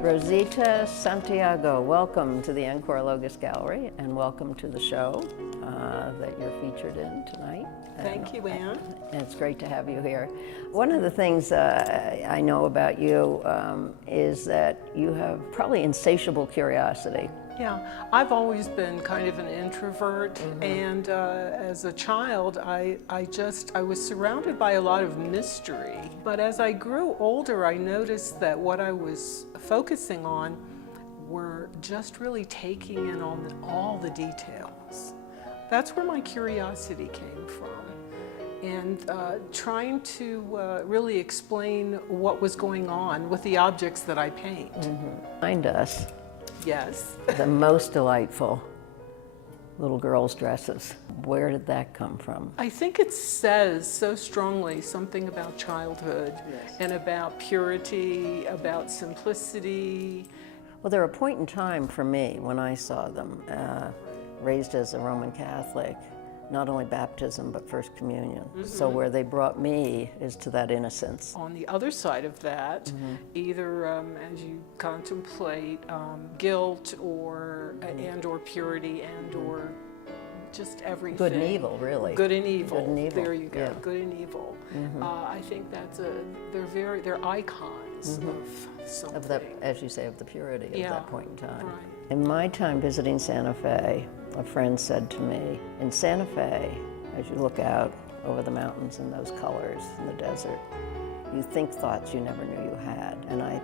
Roseta Santiago, welcome to the Korologos Gallery and welcome to the show that you're featured in tonight. Thank you, Anne. It's great to have you here. One of the things I know about you is that you have probably insatiable curiosity. Yeah, I've always been kind of an introvert, and as a child, I was surrounded by a lot of mystery. But as I grew older, I noticed that what I was focusing on were just really taking in on all the details. That's where my curiosity came from, and trying to really explain what was going on with the objects that I paint. Find us. Yes. The most delightful little girls' dresses. Where did that come from? I think it says so strongly something about childhood and about purity, about simplicity. Well, there was a point in time for me when I saw them, raised as a Roman Catholic, not only baptism, but First Communion. So where they brought me is to that innocence. On the other side of that, either as you contemplate guilt or and or purity and or just everything. Good and evil, really. Good and evil. Good and evil. There you go. Yeah. Good and evil. I think that's they're icons of something. Of the, as you say, of the purity of that point in time. Right. In my time visiting Sante Fe, a friend said to me, in Sante Fe, as you look out over the mountains and those colors in the desert, you think thoughts you never knew you had. And I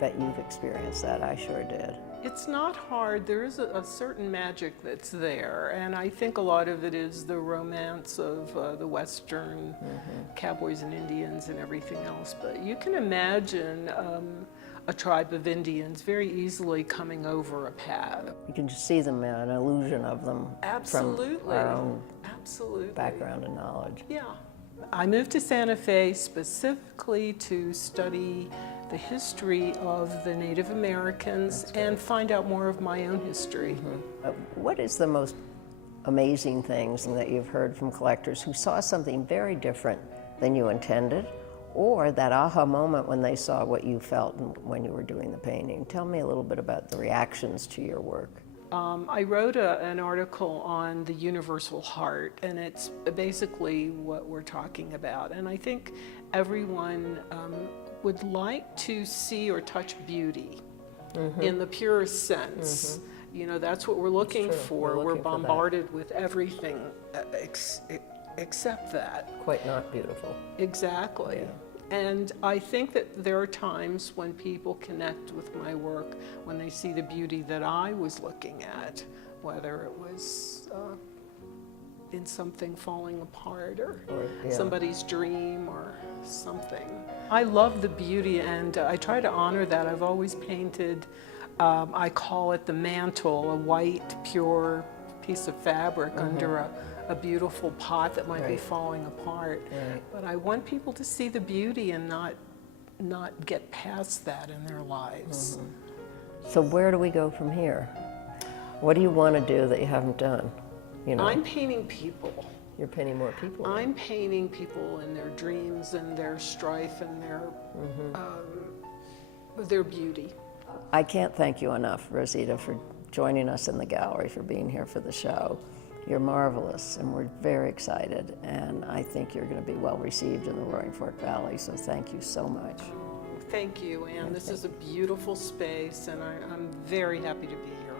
bet you've experienced that. I sure did. It's not hard. There is a certain magic that's there, and I think a lot of it is the romance of the Western cowboys and Indians and everything else. But you can imagine a tribe of Indians very easily coming over a path. You can just see them, an illusion of them Absolutely. from our own Absolutely. background and knowledge. Yeah. I moved to Sante Fe specifically to study the history of the Native Americans and find out more of my own history. What is the most amazing things that you've heard from collectors who saw something very different than you intended, or that aha moment when they saw what you felt when you were doing the painting? Tell me a little bit about the reactions to your work. I wrote an article on the universal heart, and it's basically what we're talking about. And I think everyone would like to see or touch beauty in the purest sense. You know, that's what we're looking for. We're bombarded with everything except that. Quite not beautiful. Exactly. Yeah. And I think that there are times when people connect with my work when they see the beauty that I was looking at, whether it was in something falling apart or somebody's dream or something. I love the beauty, and I try to honor that. I've always painted, I call it the mantle, a white, pure piece of fabric under a beautiful pot that might be falling apart. But I want people to see the beauty and not get past that in their lives. So where do we go from here? What do you want to do that you haven't done? You know, I'm painting people. You're painting more people. I'm painting people in their dreams and their strife and their beauty. I can't thank you enough, Roseta, for joining us in the gallery, for being here for the show. You're marvelous, and we're very excited, and I think you're going to be well received in the Roaring Fork Valley, so thank you so much. Thank you, Anne. This is a beautiful space, and I'm very happy to be here.